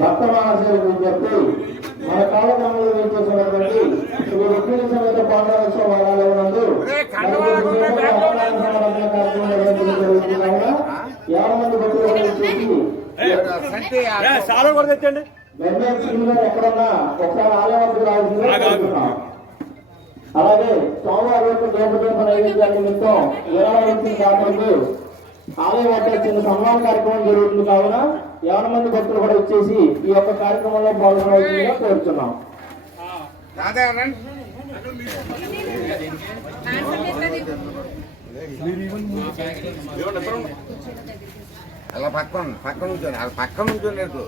భక్త మహాశయులకు చెప్పి మన కాలక్రమంలో వేచేసినటువంటి శ్రీ రుక్మిణి సమేత పాండవోత్సవ వారాలనందు కార్యక్రమం నిర్వహించడం 50 మంది భక్తులు ఎక్కడన్నా ఒకసారి ఆలయానికి రావాల్సిందిగా. అలాగే సోమవారం యొక్క దేవదేవ నైవేద్యాల నిమిత్తం విరాళించిన దాతలకు ఆలయం వద్ద చిన్న సన్మాన కార్యక్రమం జరుగుతుంది కావున 50 మంది భక్తులు కూడా వచ్చేసి ఈ యొక్క కార్యక్రమంలో పాల్గొనవలసిందిగా కోరుతున్నాం. అలా పక్కన ఉంచండి పక్కన ఉంచలేదు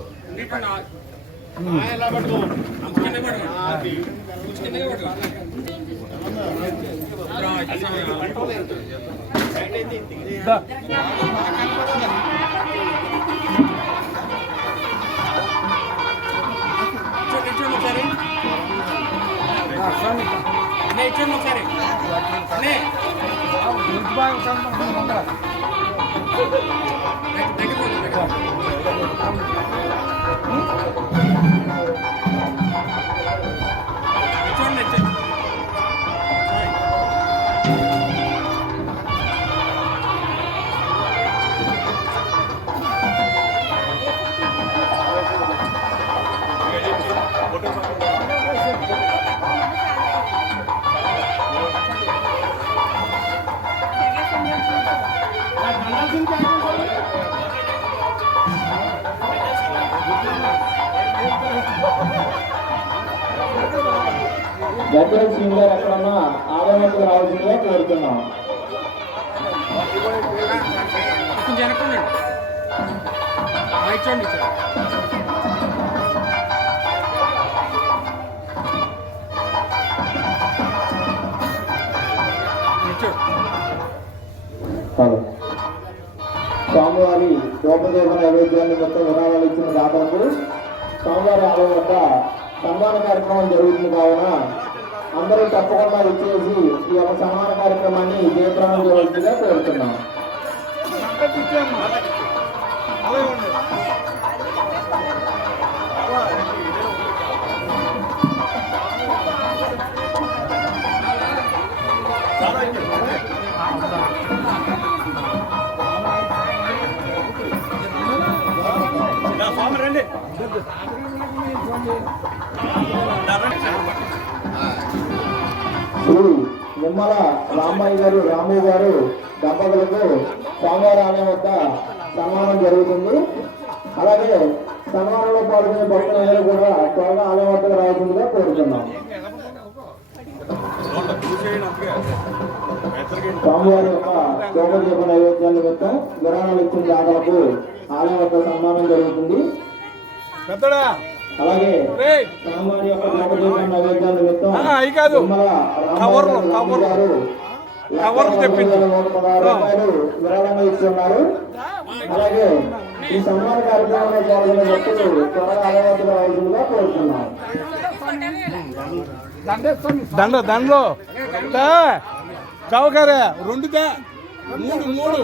గద్దెల సింగ్ గారు ఎక్కడన్నా ఆలయానికి రావాల్సిందిగా కోరుతున్నాం. స్వామివారి దోపదేవ నైవేద్యాన్ని మొత్తం విరాళాలు ఇచ్చిన దాతలకు స్వామివారి ఆలయం వద్ద సన్మాన కార్యక్రమం జరుగుతుంది కావున అందరూ తప్పకుండా వచ్చేసి ఈ యొక్క సన్మాన కార్యక్రమాన్ని జయప్రదం చేయవలసిందిగా కోరుతున్నాం. శ్రీ నిమ్మల రామయ్య గారు రాము గారు దంపతులకు స్వామివారి ఆలయం వద్ద సన్మానం జరుగుతుంది. అలాగే సన్మానంలో పాల్గొనే భక్తులందరూ కూడా త్వరగా ఆలయం వద్దకు రావాల్సిందిగా కోరుతున్నాం. స్వామివారి యొక్క దోపదీప నైవేద్యాల నిమిత్తం విరాళాలు ఇచ్చిన దాతలకు ఆలయం వద్ద సన్మానం జరుగుతుంది. అలాగే స్వామివారి యొక్క దోపదీప నైవేద్యాల నిమిత్తం విరాళంగా ఇస్తున్నారు. అలాగే ఈ సన్మాన కార్యక్రమంలో పాల్గొనే వ్యక్తులు త్వరగా ఆలయం వద్దకు రావాల్సిందిగా కోరుతున్నాం. దండలో చౌకరే 2 3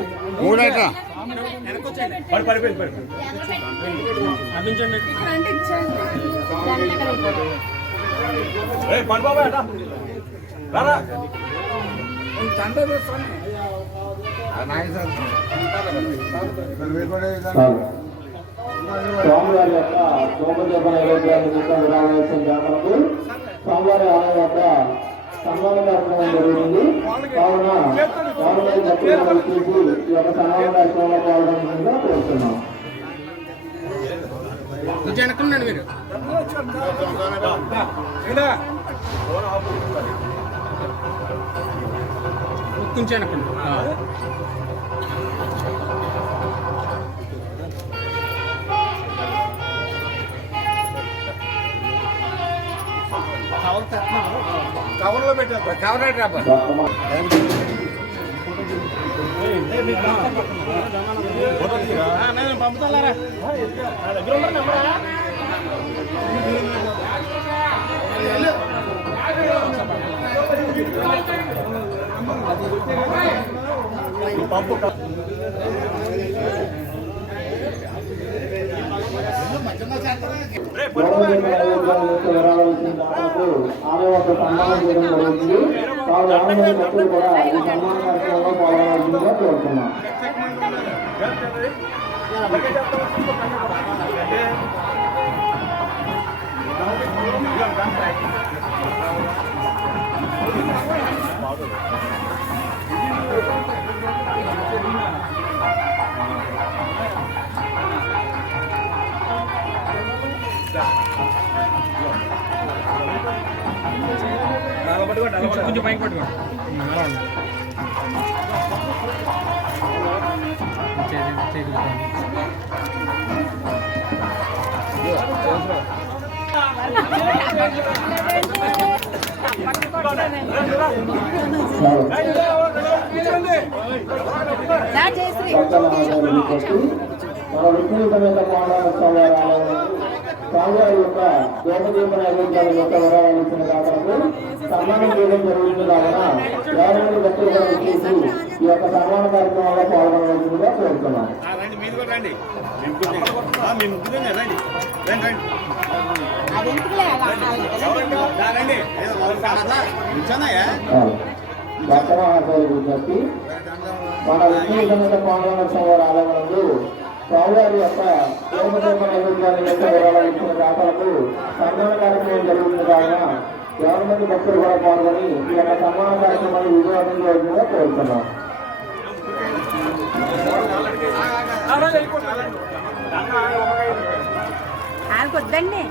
స్వామివారి యొక్క దోపదీప నైవేద్యాల నిమిత్తం విరాళించిన దాతలకు స్వామివారి ఆలయం వద్ద సన్మాన కార్యక్రమం జరుగుతుంది కావున స్వామివారి భక్తులను వచ్చేసి ఈ యొక్క సన్మాన కార్యక్రమంలో పాల్గొనడంగా కోరుతున్నాం. కవర్లో పెట్టారు కవర్ పంపుతారా పంపు మధ్యలో చేస్తారా ఆలయ వద్ద సన్మానం చేయడం జరుగుతుంది. కావున ఆలయ భక్తులు కూడా ఈ సన్మాన కార్యక్రమంలో పాల్గొనాల్సిందిగా కోరుతున్నాం. కొంచెం పైకి పట్టుకోండి. స్వామివారి యొక్క దేవదీప నైవేద్యాల యొక్క వివరాలు ఇచ్చిన దాతలకు సన్మానం చేయడం జరుగుతుంది. కావున 50 మంది భక్తులు కూడా వచ్చేసి ఈ యొక్క సన్మాన కార్యక్రమంలో పాల్గొనవలసిందిగా కోరుతున్నాం. భక్తమహాశయులు విజ్ఞప్తి, మన విష్ణు సమేత పాండవ ఆలయంలో స్వామివారి యొక్క దేవదీప నైవేద్యాల యొక్క వివరాలు ఇచ్చిన దాతలకు సన్మాన కార్యక్రమం జరుగుతుంది. కావున 50 మంది భక్తులు కూడా పాల్గొని ఈ యొక్క సన్మాన కార్యక్రమాన్ని విజయవంతం చేయవలసిందిగా కోరుతున్నాం. వద్దండి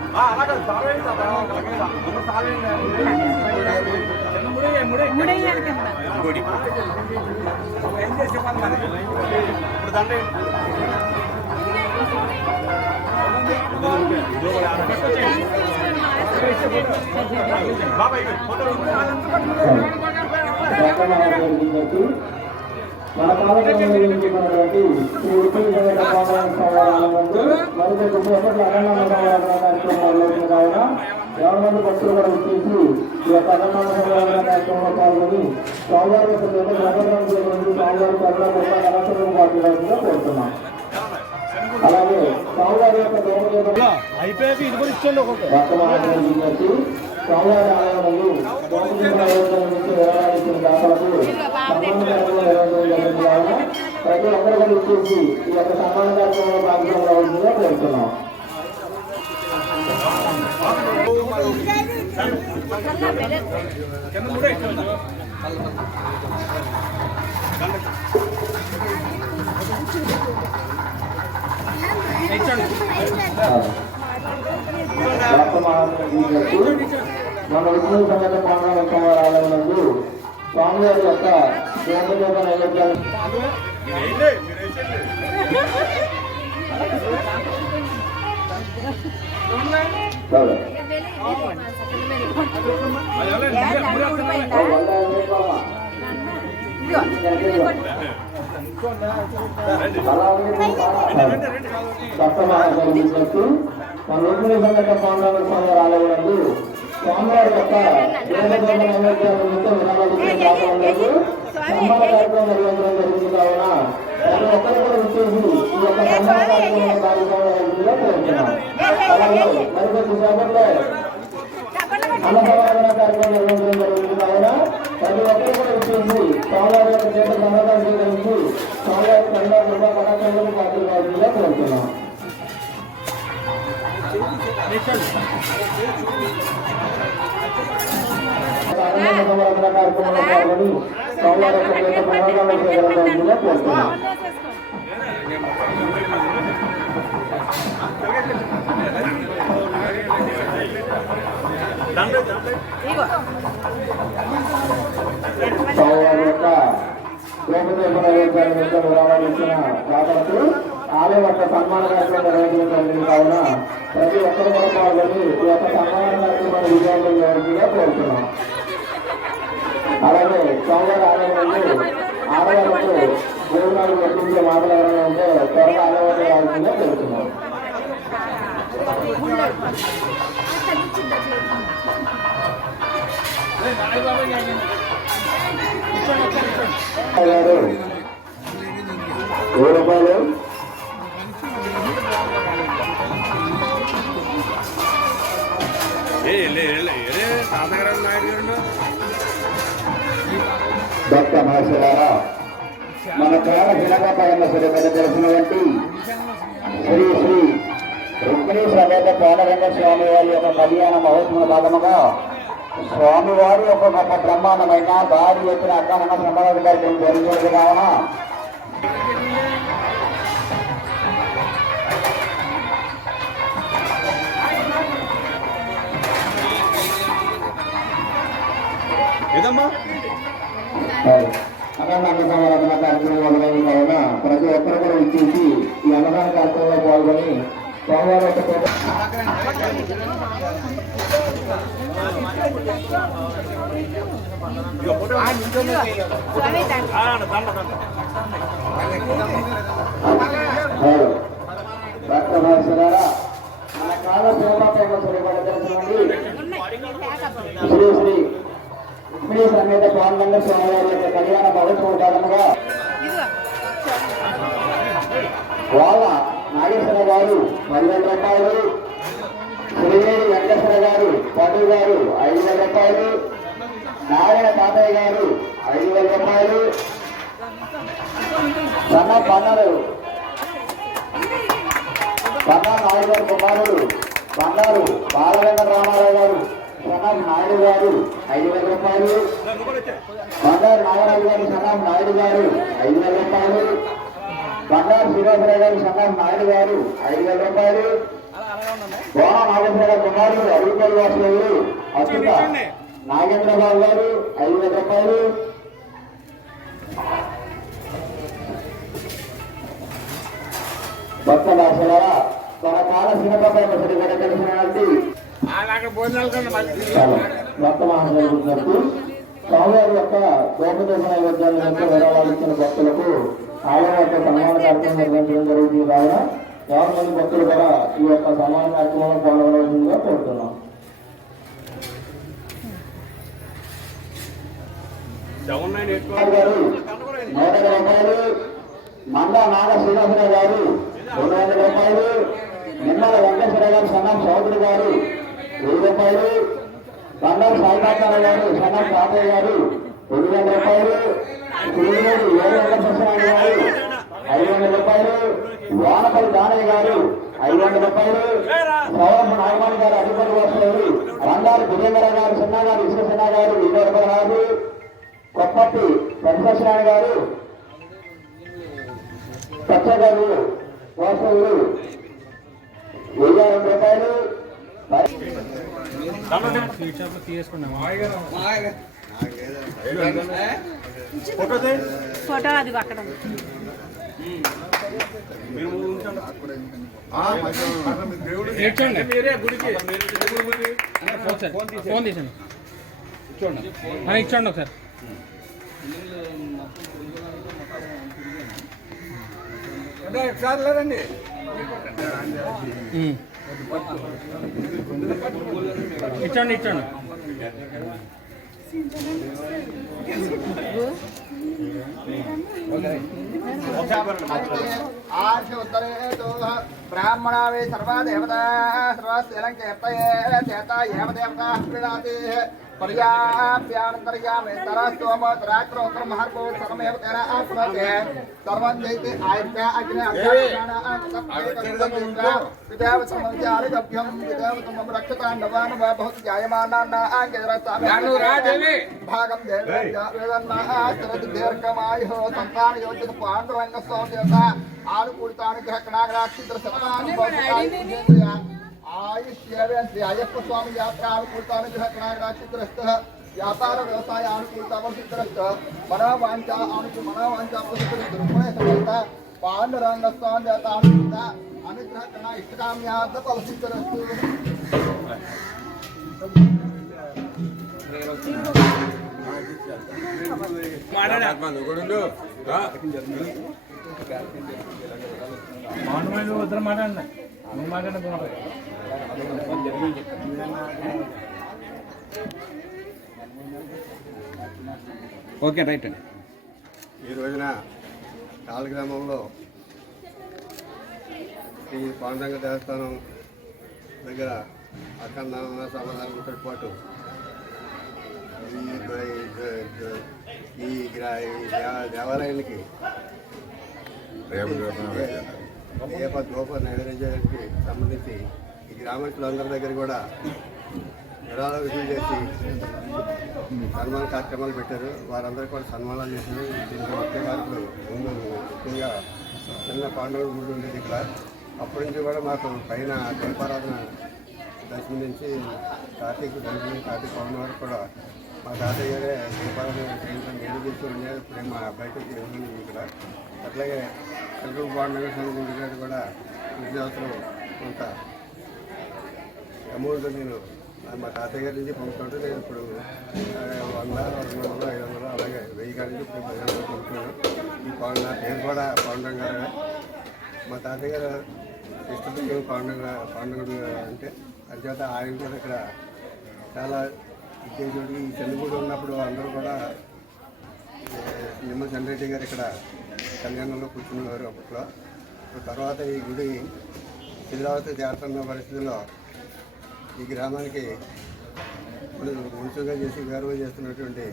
మన పాలకున్నటువంటి శ్రీ ఉప్పి సమేత పాండవ ఆలయంలో మరొక 9 అన్నదాన కార్యక్రమాలు కావున 50 మంది భక్తులు కూడా వచ్చేసి ఈ యొక్క అన్నదాన కార్యక్రమంలో పాల్గొని స్వామివారి యొక్క నగరం చేయడానికి స్వామివారి కళాశాలను పాల్గొనాల్సిందిగా కోరుతున్నాం. అలాగే స్వామివారి యొక్క అయిపోయాక ఇది కూడా ఇచ్చండి ఒక్కొక్క వర్తమానం స్వామివారి ఆలయంలో వివరాలిచ్చిన దాతలకు సన్మాన కార్యక్రమం నిర్వహించడం జరిగింది. కావున ప్రతి ఒక్కరు కూడా ఇచ్చేసి ఈ యొక్క సన్మాన కార్యక్రమంలో భాగంగా రావాల్సిందిగా కోరుతున్నాం. మన విష్ణు సమేత పాండవ ఆలయంలో స్వామివారి యొక్క దేవదీప నైవేద్యాలు మన విష్ణు సమేత పాండవ స్వామివారి ఆలయంలో స్వామివారి యొక్క దేవదీప నైవేద్యాల విరాళాలు సన్మాన కార్యక్రమం నిర్వహించడం జరుగుతుంది. కావున ప్రతి ఒక్కరు కూడా వచ్చేసి ఈ యొక్క సన్మాన కార్యక్రమంలో పాల్గొనవలసిందిగా కోరుతున్నాం. అలాగే మరికొద్ది సేపట్లో అన్నసమారాధన కార్యక్రమం నిర్వహించడం జరుగుతుంది. కావున ప్రతి ఒక్కరు కూడా వచ్చేసి స్వామివారి యొక్క చేత సమాధానం స్వీకరించి స్వామివారి కన్నా కృపా కళాశాలను పాల్గొనవలసిందిగా కోరుతున్నాం. అన్నసమారాధన కార్యక్రమంలో పాల్గొని స్వామివారి యొక్క చేత సమాధానం స్వీకరించాల్సిందిగా కోరుతున్నాం. స్వామివారి యొక్క దేవదీప నైవేద్యాల యొక్క వివరాలు ఇచ్చిన దాతలకు ఆలయ యొక్క సన్మాన కార్యక్రమం నిర్వహించడం జరిగింది. కావున ప్రతి ఒక్కరు కూడా పాల్గొని ఈ యొక్క సన్మాన కార్యక్రమాన్ని విజయవంతం చేయవలసిందిగా కోరుతున్నాం. అలాగే స్వామివారి ఆలయంలో ఆలయాలకు భోజనాలు వర్తించే మాటలు ఎవరైనా ఉంటే త్వరగా ఆలయాలకు రావాల్సిందిగా కోరుతున్నాం. రూపాయలు తాతగారు నాయుడు గారు భక్త మహర్షులారా, మన ప్రాణ దినపైన సురపద తెలిసినటువంటి శ్రీ శ్రీ రుక్మిణీ సమేత పాండురంగ స్వామి వారి యొక్క కళ్యాణ మహోత్సవ భాగముగా స్వామివారి యొక్క గొప్ప బ్రహ్మాండమైన భారీ ఎత్తున అక్కడన్న సమావేశ కార్యక్రమం జరిగేది కావున ఏదమ్మా అన్నదాన సంవరణ కార్యక్రమం మొదలైన కావున ప్రతి ఒక్కరు కూడా ఇచ్చేసి ఈ అన్నదాన కార్యక్రమంలో పాల్గొని స్వామివారి యొక్క భక్త మహర్షులారా, మన కాల సేవపైన తెలిసినటువంటి శ్రీ శ్రీ రుక్మిణీ సమేత పాండురంగ స్వామి వారి యొక్క కళ్యాణ మహోత్సవ కారణంగా వాళ్ళ నాగేశ్వర గారు 10,000 రూపాయలు, శ్రీవేణి వెంకటేశ్వర గారు పటు గారు 5,000 రూపాయలు, నారాయణ తాతయ్య గారు 5,000 రూపాయలు, సన్న పన్నారు నాయుడు గారు కుమారుడు పన్నారు బాలవేంద్ర రామారావు గారు సన్నాం నాయుడు గారు 5,000 రూపాయలు, బండారు నాగరాజు గారు సన్నాం నాయుడు గారు 5,000 రూపాయలు, బండారు శ్రీరామరావు గారు సన్నాం నాయుడు గారు 5,000 రూపాయలు, గోణ నాగేశ్వర గారు కుమారుడు అరుపల్లి వాసులు అచ్యుత నాగేంద్రబాబు గారు 5,000 రూపాయలు, భక్త భాషలారా తన కాల సినిమాపై తెలిసినటువంటి వర్తమానం స్వామివారి యొక్క గోపదేశ నైవేద్యాల యొక్క విరాళాలు ఇచ్చిన భక్తులకు ఆలయం యొక్క సన్మాన కార్యక్రమం నిర్వహించడం జరుగుతుంది కావున 50 మంది భక్తులు కూడా ఈ యొక్క సన్మాన కార్యక్రమంలో పాల్గొనవలసిందిగా కోరుతున్నాం. గారు 100 రూపాయలు, మంద నాగ శ్రీనివాసరావు గారు 200 రూపాయలు, నిమ్మల వెంకటేశ్వర గారు సన్నం చౌదరి గారు 1000 రూపాయలు, బండారు సాయినాథరావు గారు సన్నం తాతయ్య గారు 200 రూపాయలు, శ్రీవేణి వేరు వెంకటేశ్వరరావు గారు 500 రూపాయలు, వానపల్లి దానయ్య గారు 500 రూపాయలు, సౌరభ నాగమణి గారు అధిపతి వాసులు, బండారు విజయనగర గారు చిన్న గారు ఇసుక చిన్న గారు 216, కొప్పటి వెంకటేశ్వర గారు పచ్చగారు వాసులు 1,002 రూపాయలు, ఫోటో అది అక్కడ ఫోన్ తీసండి ఇచ్చండి ఒకసారి. లేదండి ఇచ్చండి బ్రాహ్మణా వే సర్వా దేవతా సర్వశీలం కీర్తయే చేత ఏవ దేవతా ప్రీణాతి పర్యాప్యానంతర్యామే తరస్తోమోత్తరాక్రోత్తర మహర్భో సర్వమేవ తేన ఆప్నోతే సర్వం జైతే ఆయుర్భ్య అగ్ని విదేవ సమర్చారిగభ్యం విదేవ సమం రక్షతాండవాన్ భవతి జాయమానాన్నాంగేరస్తామి భాగం దేవేదన్మాస్తరతి దీర్ఘమాయుః సంతాన యోజిత పాండురంగ స్వామి ఆనుకూలితానుగ్రహకణాగ్రాక్షిద్ర శతమానుభవ ఆయుష్యేవే శ్రీ అయ్యప్ప స్వామి యాత్ర ఆనుకూలితానుగ్రహకణాగ్రాక్షిద్రస్థ వ్యాపార వ్యవసాయ ఆనుకూలితావసిద్రస్థ మనోవాంఛ మనోవాంఛ ప్రసిద్ధిరుపుణే సమేత పాండురంగ స్వామి యాత్ర ఆనుకూలిత అనుగ్రహకణ ఇష్టకామ్యార్థ ఫలసిద్రస్తు. ఇద్దరు మాట్లాడండి, నువ్వు మాట్లాడిన ఓకే రైట్ అండి. ఈ రోజున కాళ గ్రామంలో శ్రీ పాండురంగ దేవస్థానం దగ్గర అక్కడ సమాధానంతో పాటు ఈ దేవాలయానికి గోప నైవేద్యానికి సంబంధించి ఈ గ్రామస్తులందరి దగ్గర కూడా విరాళాలు విడుదల చేసి సన్మాన కార్యక్రమాలు పెట్టారు. వారందరూ కూడా సన్మానాలు చేశారు. దీనికి ముఖ్య కారకులు ముందు ముఖ్యంగా చిన్న పాండవుల గుడి ఉండేది ఇక్కడ. అప్పటి నుంచి కూడా మాకు పైన దీపారాధన దశమి నుంచి కార్తీక పౌర్ణమి వరకు కూడా మా తాతయ్య గారే దీపారాధన చేయించడం ఏది తీసుకుని ఇప్పుడే మా బయటకు వెళ్ళింది ఇక్కడ. అట్లాగే తెలుగు పాండవ గుడి గారు కూడా విద్యార్థులు కొంత అమౌంట్ నేను మా తాతయ్య గారి నుంచి పంపుతుంటే నేను ఇప్పుడు 100, 200, 500 అలాగే 1000 కాడి నుంచి ఇప్పుడు 1000 పంపుతున్నాను. ఈ నా పేరు కూడా పాండురంగ గారు. మా తాతయ్య గారు ఇష్టం పాండురంగుడు అంటే అంచేత ఆయన కూడా ఇక్కడ చాలా విద్యార్థుడికి ఈ చెల్లిగూడు ఉన్నప్పుడు అందరూ కూడా నిమ్మల చంద్రెడ్డి గారు ఇక్కడ కళ్యాణంలో కూర్చునేవారు అప్పట్లో. తర్వాత ఈ గుడి శిథిలావతి చేరుతున్న పరిస్థితుల్లో ఈ గ్రామానికి మున్సిపల్గా చేసి గౌరవం చేస్తున్నటువంటి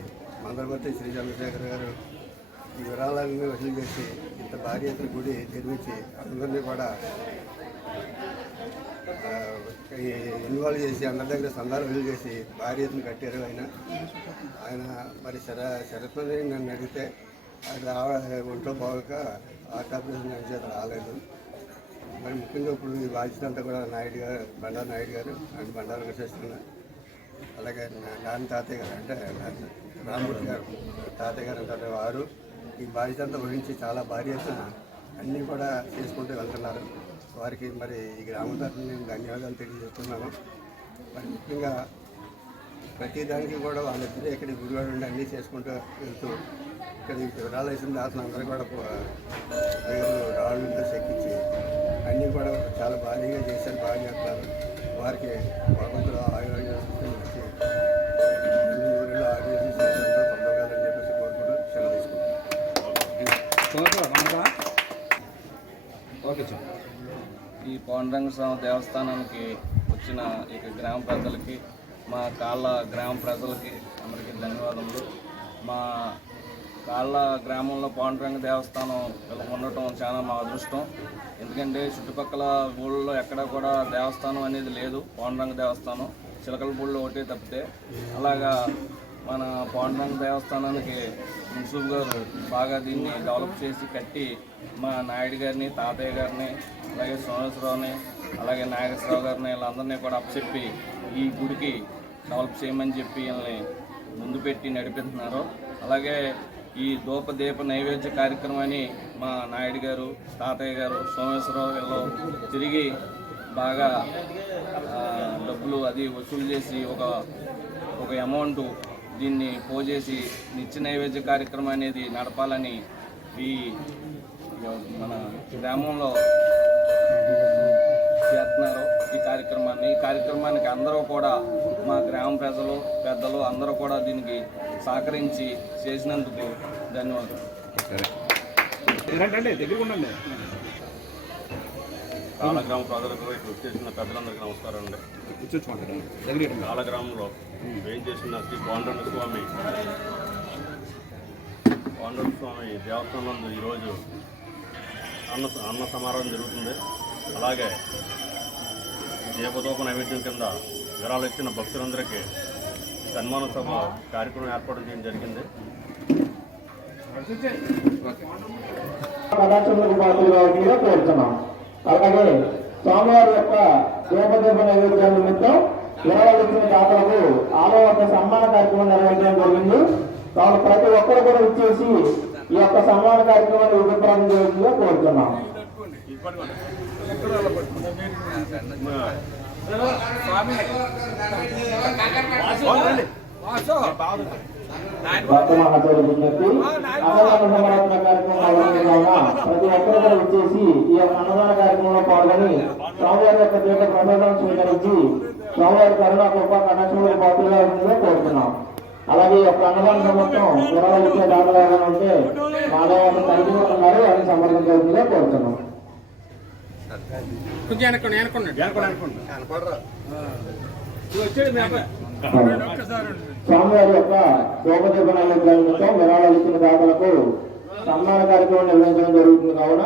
మందరపర్తి శ్రీ చంద్రశేఖర్ గారు ఈ విరాళాలను వసూలు చేసి ఇంత భారీ ఎత్తున గుడి నిర్మించి అందరినీ కూడా ఇన్వాల్వ్ చేసి అందరి దగ్గర సందాలు వసూలు చేసి భారీ ఎత్తున కట్టారు. ఆయన మరి శరత్మని నన్ను అడిగితే అది ఒంట్లో పోక హార్ట్ ఆపరేషన్ చేత రాలేదు. మరి ముఖ్యంగా ఇప్పుడు ఈ బాధ్యత అంతా కూడా నాయుడు గారు, బండారు నాయుడు గారు అండ్ బండారు వెంకటేశ్వర, అలాగే నాన్న తాతయ్య గారు అంటే రామూర్తి గారు తాతయ్య గారు అంటారు, వారు ఈ బాధ్యత అంతా వహించి చాలా భారీ ఎత్తున అన్నీ కూడా చేసుకుంటూ వెళ్తున్నారు. వారికి మరి ఈ గ్రామ తరఫున నేను ధన్యవాదాలు తెలియజేస్తున్నాను. మరి ముఖ్యంగా ప్రతిదానికి కూడా వాళ్ళిద్దరే ఇక్కడ గుడివాడు ఉండి అన్నీ చేసుకుంటూ వెళ్తూ ఇక్కడ వివరాలు వేసిన దాతలు అందరూ కూడా రాళ్ళతో చెక్కించి అన్నీ కూడా చాలా భారీగా చేశారు, బాగా చేస్తారు. వారికి భగవంతుడు ఆయుర్వేదం వచ్చి ఊరిలో ఆయుర్వేదం పొందగాలని చెప్పేసి కోరుకుంటూ సెలవు తీసుకుంటాం. Okay sir. ఈ పాండురంగ స్వామి దేవస్థానానికి వచ్చిన ఇక గ్రామ ప్రజలకి, మా కాళ్ళ గ్రామ ప్రజలకి అందరికీ ధన్యవాదములు. మా కాళ్ళ గ్రామంలో పాండురంగ దేవస్థానం ఇలా ఉండటం చాలా మా అదృష్టం. ఎందుకంటే చుట్టుపక్కల ఊళ్ళో ఎక్కడ కూడా దేవస్థానం అనేది లేదు. పాండురంగ దేవస్థానం చిలకలపూడిలో ఒకటే తప్పితే. అలాగా మన పాండురంగ దేవస్థానానికి మున్సిపల్ గారు బాగా దీన్ని డెవలప్ చేసి కట్టి మా నాయుడు గారిని, తాతయ్య గారిని, అలాగే సోమేశ్వరరావుని, అలాగే నాగేశ్వరరావు గారిని వీళ్ళందరినీ కూడా అప్పచెప్పి ఈ గుడికి డెవలప్ చేయమని చెప్పి వీళ్ళని ముందు పెట్టి నడిపిస్తున్నారు. అలాగే ఈ దీప నైవేద్య కార్యక్రమాన్ని మా నాయుడు గారు, తాతయ్య గారు, సోమేశ్వరరావు వీళ్ళు తిరిగి బాగా డబ్బులు అది వసూలు చేసి ఒక అమౌంట్ దీన్ని పోజేసి నిత్య నైవేద్య కార్యక్రమం అనేది నడపాలని ఈ మన గ్రామంలో చేస్తున్నారు. ఈ కార్యక్రమానికి అందరూ కూడా మా గ్రామ ప్రజలు, పెద్దలు అందరూ కూడా దీనికి సహకరించి చేసినందుకు ధన్యవాదాలు. కాలగ్రామ ప్రజలకు వచ్చేసిన పెద్దలందరికీ నమస్కారం అండి. కాలగ్రామంలో ఏం చేసిన శ్రీ పాండురంగ స్వామి దేవస్థానం ఈరోజు అన్న సమారోహం జరుగుతుంది. అలాగే దీపదూప నైవేద్యం కింద విరాళాలు ఇచ్చిన భక్తులందరికీ సన్మాన సభ కార్యక్రమం ఏర్పాటు చేయడం జరిగింది. కోరుతున్నాం. అలాగే స్వామివారి యొక్క దీపదీప నైవేద్యాల నిమిత్తం విరాళాలు ఇచ్చిన దాతలకు ఆలయ వద్ద సన్మాన కార్యక్రమం నిర్వహించడం జరిగింది. కావున ప్రతి ఒక్కరు కూడా ఇచ్చేసి ఈ యొక్క సన్మాన కార్యక్రమాన్ని విజయప్రదం చేయవలసిందిగా కోరుతున్నాం. భక్తమహాచార్య విజ్ఞప్తి, అన్నదాన సమర్పణ కార్యక్రమం ప్రతి ఒక్కరు కూడా ఇచ్చేసి ఈ యొక్క అన్నదాన కార్యక్రమంలో పాల్గొని స్వామివారి యొక్క దీప ప్రసాదం స్వీకరించి స్వామివారి కరుణ కృప కటాక్షముల పాత్రగా ఉంటుందో కోరుతున్నాం. అలాగే ఈ యొక్క అన్నదాన సమర్థం వివరాలు ఇచ్చే దాతలు ఎవరైనా ఉంటే మానవ కలిగి ఉన్నారు అని సమర్థించవలసిందిగా కోరుతున్నాం. కొంచెం అనుకున్నాడు కనపడరు. వచ్చాడు మీ అబ్బాయి. స్వామివారి యొక్క శోభదీప నైవేద్యాలతో విరాళాలు ఇచ్చిన దాతలకు సన్మాన కార్యక్రమం నిర్వహించడం జరుగుతుంది కావున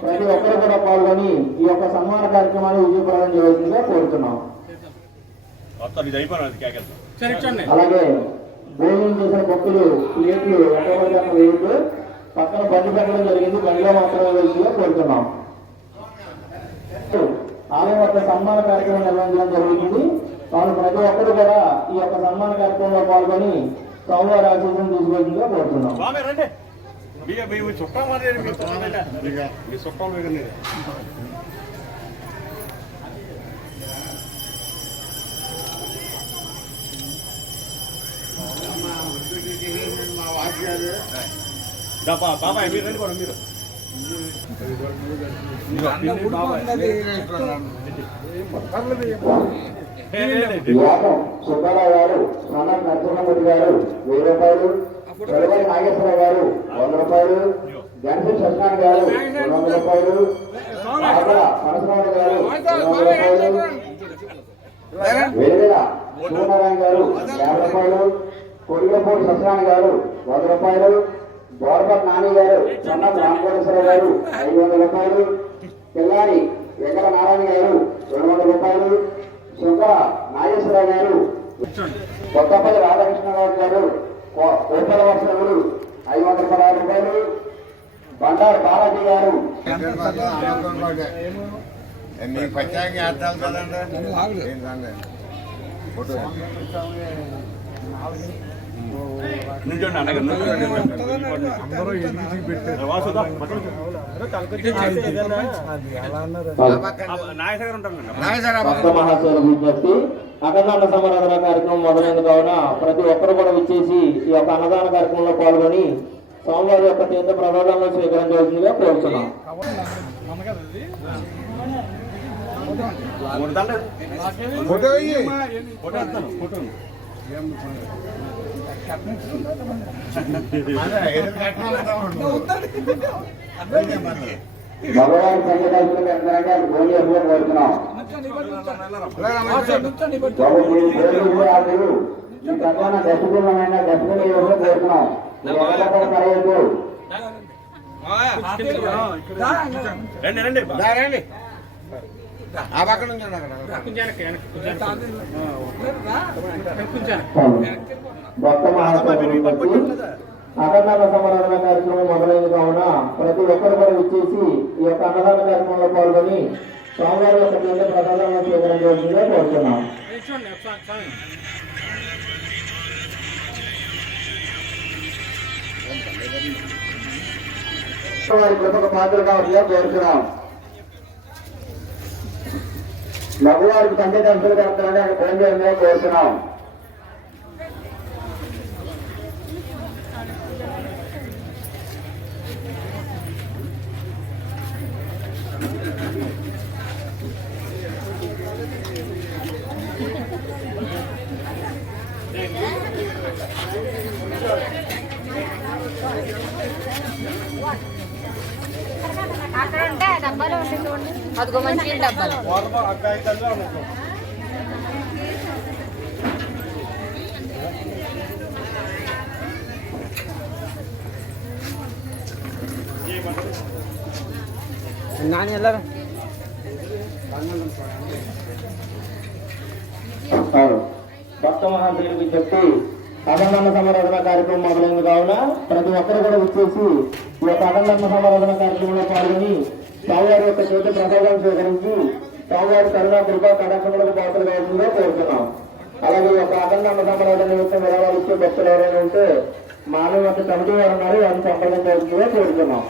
ప్రతి ఒక్కరు కూడా పాల్గొని ఈ యొక్క సన్మాన కార్యక్రమాన్ని విజయప్రదం చేయవలసిందిగా కోరుతున్నాం. సరే చూడండి. అలాగే భోజనం చేసిన భక్తులు ప్లేట్లు ఎక్కడ వేయద్దు, పక్కన బండి పెట్టడం జరిగింది, బండిలో మాత్రమే వేయాల్సిందిగా కోరుతున్నాం. ఆలయం యొక్క సన్మాన కార్యక్రమం నిర్వహించడం జరుగుతుంది కావున ప్రతి ఒక్కరు కూడా ఈ యొక్క సన్మాన కార్యక్రమంలో పాల్గొని స్వామివారి ఆశీస్సులను తీసుకోవాల్సిందిగా కోరుతున్నాం. మా వాసి గారు బాబాయ్ మీరు రండి కూడా మీరు యాదవ్ సుబ్బారావు గారు, స్నానం నరసింహమూర్తి గారు 1000 రూపాయలు, చలవరి నాగేశ్వరరావు గారు 100 రూపాయలు, గణేశ సత్యనారాయణ గారు 200 రూపాయలు, ఆగల మనసరావు గారు 200 రూపాయలు, వెలుగుల సూర్యనారాయణ గారు 50 రూపాయలు, కొడిగపూడి సత్యనారాయణ గారు 100 రూపాయలు, బోరపట్ నాని గారు, సన్నం రామకోటేశ్వరరావు గారు 500 రూపాయలు, పిల్లారి వెంకట నారాయణ గారు 200 రూపాయలు, శంకర నాగేశ్వరరావు గారు, కొత్తపల్లి రాధాకృష్ణరావు గారు, కోపల వర్షకులు 516 రూపాయలు, బండారు బాలాజీ గారు మీకు ప్రత్యేకంగా అర్థాలు కదండి. ఫోటో నుంచోండి అన్నగారు భక్త మహాశైల విజ్ఞప్తి అన్నదాన సమారాధన కార్యక్రమం మొదలైంది కావున ప్రతి ఒక్కరు కూడా విచ్చేసి ఈ యొక్క అన్నదాన కార్యక్రమంలో పాల్గొని స్వామివారి యొక్క తీర్థ ప్రసాదాలను స్వీకరించవలసిందిగా కోరుతున్నాం. భగవాన్ సంగీతాలు ఎంతరంటే అది భోజనం చేసుకుని కోరుతున్నాం. ఈ ప్రధాన డస్ట్బిన్లమైన డస్ట్బిన్ వేసుకుని కోరుతున్నాం. పడేయద్దు. రండి ఆ పక్క నుంచి భక్త మహాశైల అన్నదాన సమారాధన కార్యక్రమం మొదలైంది కావున ప్రతి ఒక్కరు కూడా విచ్చేసి ఈ యొక్క అన్నదాన కార్యక్రమంలో పాల్గొని స్వామివారి యొక్క తీర్థ ప్రసాదాలను స్వీకరించవలసిందిగా కోరుతున్నాం. వారి కృపకు పాత్రలు కావాల్సిందిగా కోరుతున్నాం. మగవారికి తండ్రి తండ్రులు కడతారని అక్కడ ఫోన్ చేయాలని కోరుతున్నాం. అక్కడ ఉంటే డబ్బాలో ఉంటే చూడండి, అదిగో మంచి డబ్బాలు. భక్త మహాశైలికి చెప్పి అన్నదాన సమారాధన కార్యక్రమం మొదలైంది కావున ప్రతి ఒక్కరు కూడా వచ్చేసి ఈ యొక్క అన్నదాన సమారాధన కార్యక్రమంలో పాల్గొని స్వామివారి యొక్క చేతి ప్రసాదాన్ని స్వీకరించి స్వామివారి కరుణా కృపా కటాక్షములకు పాత్రలు కావాల్సిందిగా కోరుతున్నాం. అలాగే ఈ యొక్క అన్నదాన సమారాధన నిమిత్తం విరాళాలు ఇచ్చే భక్తులు ఎవరైనా ఉంటే మానవ యొక్క కమిటీ వారు ఉన్నారు, వారిని సంప్రదించవలసిందిగా కోరుతున్నాం.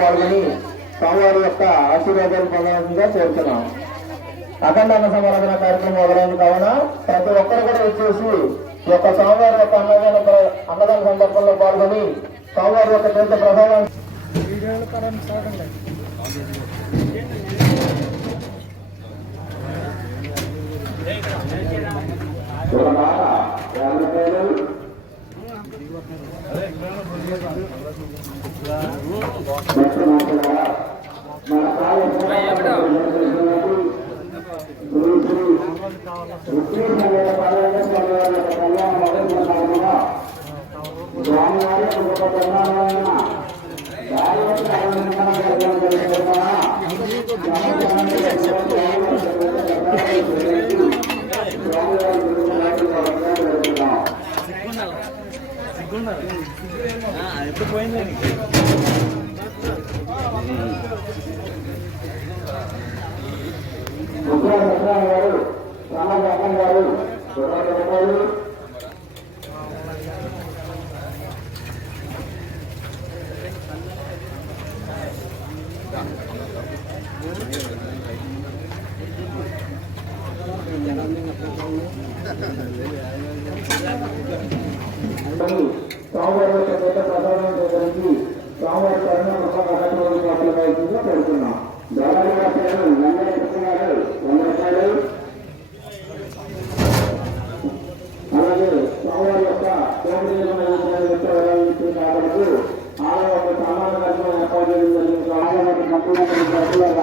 పాల్గొని స్వామివారి యొక్క ఆశీర్వాదాలు పొందవలసిందిగా కోరుతున్నాం. అఖండ అన్న సమారాధన కార్యక్రమం మొదలైంది కావున ప్రతి ఒక్కరు కూడా వచ్చేసి ఈ యొక్క స్వామివారి యొక్క అన్నదాన సందర్భంలో పాల్గొని స్వామివారి యొక్క తీర్థ ప్రసాదం ఎప్పుడు పోయింది స్వామివారి యొక్క తీర్థ ప్రసాదం సేకరించి స్వామివారి కరుణ పెడుతున్నాం. అలాగే స్వామివారి యొక్క కాబట్టి ఆలయ యొక్క సామాన్య కార్యక్రమం ఏర్పాటు చేయడం జరిగింది. ఆలయ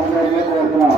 అందరినీ కోరుతున్నాం.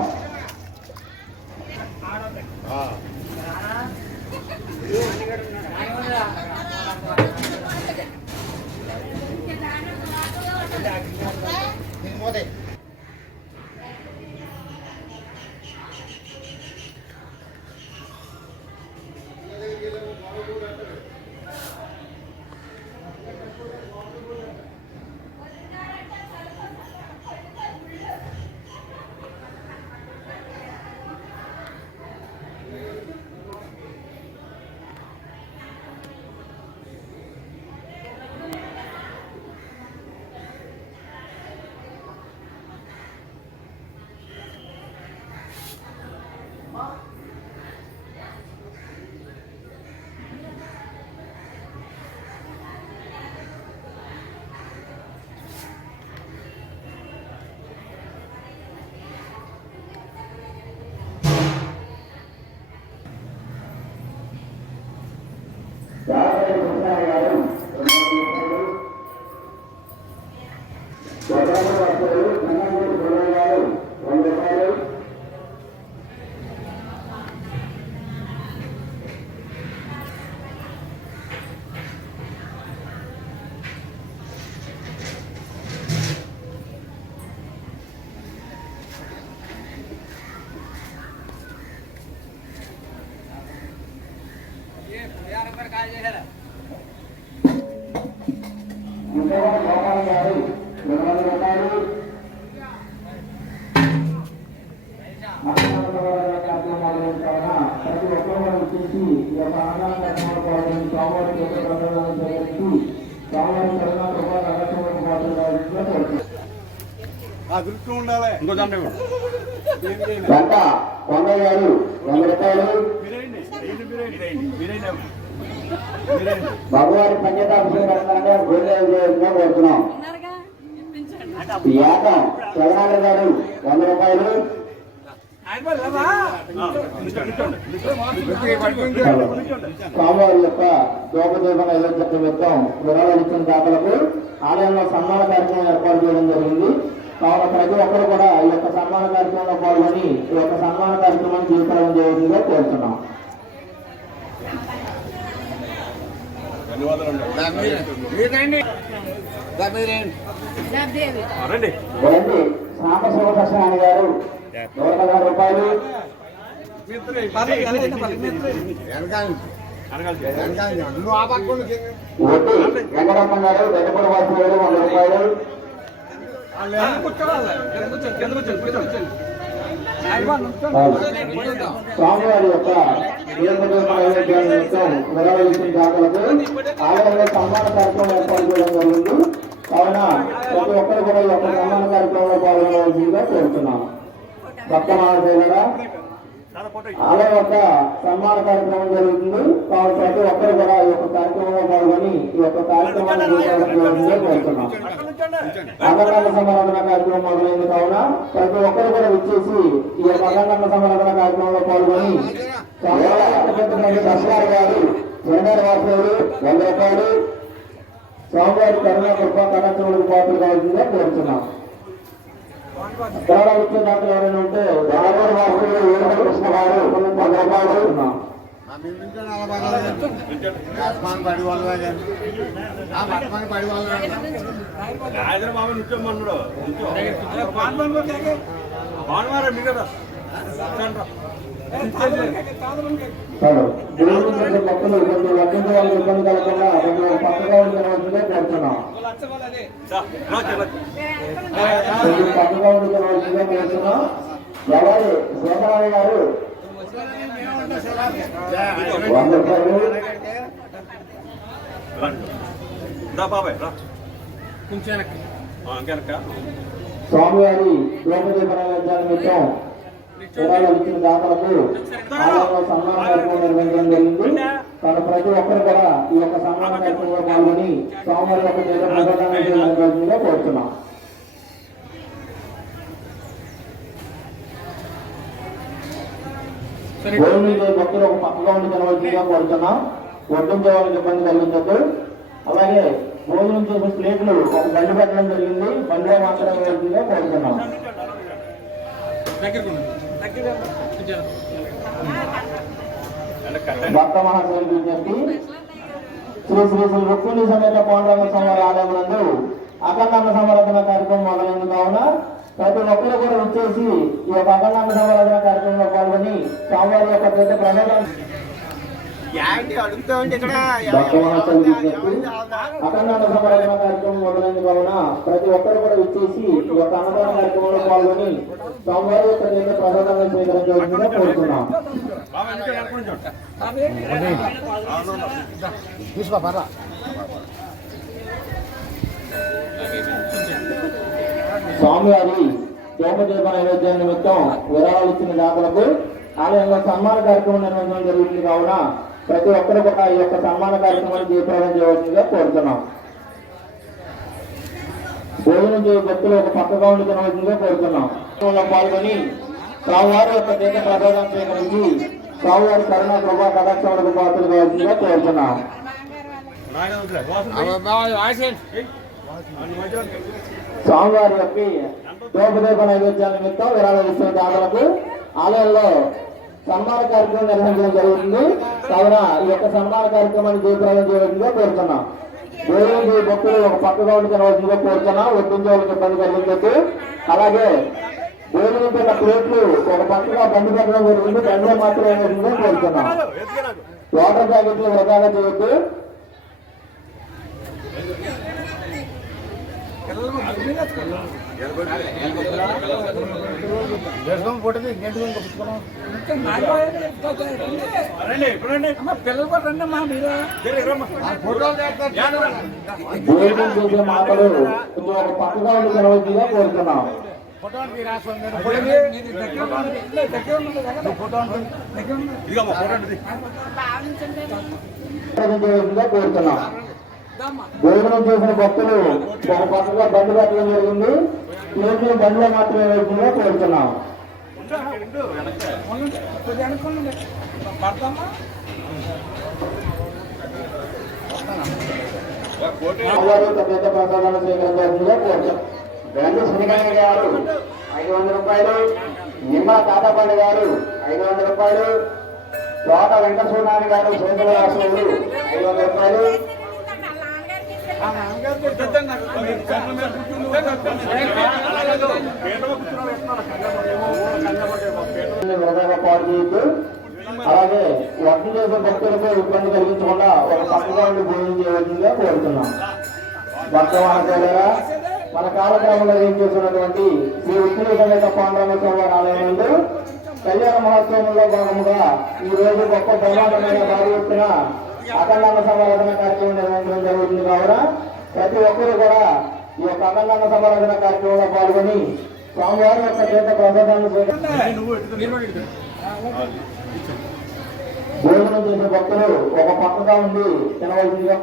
దృష్టి ఉండాలి. ఇంకో దాంట్లో గంట 100 గారు 100 రూపాయలు. భగవారి పంచతాభిషేకంగా గోల్గా కోరుతున్నాం. యాగం చదనాథ్ గారు 100 రూపాయలు. స్వామివారి యొక్క దోపదీప నైవేద్య నిమిత్తం విరాళాలు ఇచ్చిన దాతలకు ఆలయంలో సన్మాన కార్యక్రమం ఏర్పాటు చేయడం జరిగింది. కావున ప్రతి ఒక్కరు కూడా ఈ యొక్క సన్మాన కార్యక్రమంలో పాల్గొని ఈ యొక్క సన్మాన కార్యక్రమాన్ని తీసుకోవడం జరుగుతుందిగా కోరుతున్నాం. సాంబశివ కృష్ణాని గారు 100 రూపాయలు. వెంకటమ్మ గారు వెంకటపూడి వాసు గారు 100 రూపాయలు. స్వామివారి యొక్క నైవేద్యాల నిమిత్తం విరాళాలు ఇచ్చిన దాతలకు ఆలయంలో సన్మాన కార్యక్రమం ఏర్పాటు చేయడం జరిగింది. కావున ప్రతి ఒక్కరు కూడా ఈ యొక్క సన్మాన కార్యక్రమంలో పాల్గొనవలసిందిగా కోరుతున్నాం. భక్త మహాశయులుగా ఆలయం యొక్క సన్మాన కార్యక్రమం జరుగుతుంది. కావున ప్రతి ఒక్కరు కూడా ఈ యొక్క కార్యక్రమంలో పాల్గొని ఈ యొక్క కార్యక్రమాన్ని నిర్వహించవలసిందిగా కోరుతున్నాం. అఖండాండ సమారాధన కార్యక్రమం మొదలైంది. కావున ప్రతి ఒక్కరు కూడా విచ్చేసి ఈ యొక్క అఖండాండ సమారాధన కార్యక్రమంలో పాల్గొని దశరారు గారు జనగారి వాసులు 100 రూపాయలు స్వామివారి కరుణ కృప కటాక్షములకు పాత్రలు కావాల్సిందిగా కోరుతున్నాం. చాలా వచ్చే దాంట్లో ఎవరైనా ఉంటే జనగారి వాసులు ఏడుగురు కృష్ణ గారు 100 రూపాయలు కోరుతున్నాం. బాబు నుంచోమన్నాడు భానువారం మీ కదా భక్తులు కొంచెం లక్షించే వాళ్ళకి ఇబ్బంది కలగకుండా కొంచెం పక్కగా ఉండవలసిందే కోరుతున్నాం. కొంచెం పక్కగా ఉండవలసిందే కోరుతున్నాం. ఎవరి శేఖరాయ గారు 100 రూపాయలు. బాబాయ్ కొంచెం వెనక్కి. వెనక స్వామివారి ద్రౌపది పరమేశ్వర నిమిత్తం విరాళాలు ఇచ్చిన దాతలకు ఆలయంలో సన్మాన కార్యక్రమం నిర్వహించడం జరిగింది. కానీ ప్రతి ఒక్కరు కూడా ఈ యొక్క సన్మాన కార్యక్రమంలో పాల్గొని స్వామివారి యొక్క ప్రధానంగా కోరుతున్నాం. భోజనం భక్తులు ఒక పక్కగా ఉండి తినవలసిందిగా కోరుతున్నాం. వడ్డించే వాళ్ళకి ఇబ్బంది కలిగించద్దు. అలాగే భోజనం చేసే ప్లేట్లు ఒక బండి పెట్టడం జరిగింది. బండిలో మాత్రమే వేయాల్సిందిగా కోరుతున్నాం. భక్త మహాశయులు విజ్ఞప్తి. శ్రీ శ్రీ శ్రీ రుక్మిణి సమేత పాండురంగ స్వామి ఆలయం నందు అఖండాండ సమారాధన కార్యక్రమం మొదలైంది. కావున ప్రతి ఒక్కరు కూడా వచ్చేసి ఈ యొక్క అఖండాండ సమారాధన కార్యక్రమంలో పాల్గొని స్వామివారి యొక్క పెద్ద ప్రజాన్ని భక్త మహాశయులు విజ్ఞప్తి. అఖండాండ సమారాధన కార్యక్రమం మొదలైంది. కావున ప్రతి ఒక్కరు కూడా వచ్చేసి ఈ యొక్క అన్నదాన కార్యక్రమంలో పాల్గొని స్వామివారి యొక్క పెద్ద ప్రసాదాన్ని స్వీకరించవలసిందిగా కోరుతున్నాం. స్వామివారి సోమదీప నైవేద్యం నిమిత్తం విరాళాలు ఇచ్చిన దాతలకు ఆలయంలో సన్మాన కార్యక్రమం నిర్వహించడం జరుగుతుంది. కావున ప్రతి ఒక్కరు కూడా ఈ యొక్క సన్మాన కార్యక్రమాన్ని జయప్రదం చేయవలసిందిగా కోరుతున్నాం. భోజనం చేయ భక్తులు ఒక పక్కగా ఉండి తినవలసిందిగా కోరుతున్నాం. పాల్గొని స్వామివారి యొక్క దేశ ప్రసాదం స్వీకరించి స్వామివారి కరుణ కృపా కటాక్షములకు పాత్రలు కావాల్సిందిగా కోరుతున్నాం. స్వామివారి యొక్క ద్రౌపదీప నైవేద్యాల నిమిత్తం విరాళాలు ఇచ్చిన దాతలకు ఆలయంలో సన్మాన కార్యక్రమం నిర్వహించడం జరుగుతుంది. కావున ఈ యొక్క సన్మాన కార్యక్రమాన్ని జయప్రదం చేయవలసిందిగా కోరుతున్నాం. భోజనం భక్తులు ఒక పక్కగా ఉండి తినవలసిందిగా కోరుతున్నాం. వడ్డించే వాళ్ళకి ఇబ్బంది కలిగించచ్చు. అలాగే భోజనం పెట్టిన ప్లేట్లు ఒక పక్కగా బండి పెట్టడం జరిగింది. బండిలో మాత్రమే వేసిందిగా కోరుతున్నాం. వాటర్ ప్యాకెట్లు వృధాగా చేయొద్దు. భోజనం చేసే మాటలు ఒక పక్కగా ఉండి తినవలసిందిగా కోరుతున్నాం. కోరుతున్నాం. భోజనం చేసిన భక్తులు ఒక పక్కగా బండి పెట్టడం జరిగింది. ప్లేట్లు బండిలో మాత్రమే వేసిందిగా కోరుతున్నాం. పెద్ద ప్రసాదాన్ని స్వీకరించాల్సిందిగా కోరుతున్నాం. వెండి సునికాయ గారు 500 రూపాయలు. నిమ్మల తాతాపల్లి గారు 500 రూపాయలు. తోట వెంకటసూనాని గారు సోదర వాసులు 500 రూపాయలు. పాటు చేయొద్దు. అలాగే వర్క్ చేసే భక్తులకు ఇబ్బంది కలిగించకుండా ఒక పక్కగా ఉండి భోజనం చేయవలసిందిగా కోరుతున్నాం. భక్తవాహకులారా, మన కాలక్రమంలో ఏం చేస్తున్నటువంటి శ్రీ రుక్మిణి సమేత పాండురంగ స్వామి ఆలయం నందు కళ్యాణ మహోత్సవంలో భాగంగా ఈ రోజు గొప్ప బ్రహ్మాండమైన భారీ ఎత్తున అఖండాన్న సమారాధన కార్యక్రమం నిర్వహించడం జరుగుతుంది కావున ప్రతి ఒక్కరూ కూడా ఈ యొక్క అఖండాన్న సమారాధన కార్యక్రమంలో పాల్గొని స్వామివారి యొక్క చేత ప్రసాదాన్ని భోజనం చేసే భక్తులు ఒక పక్కగా ఉండి తినవలసిందిగా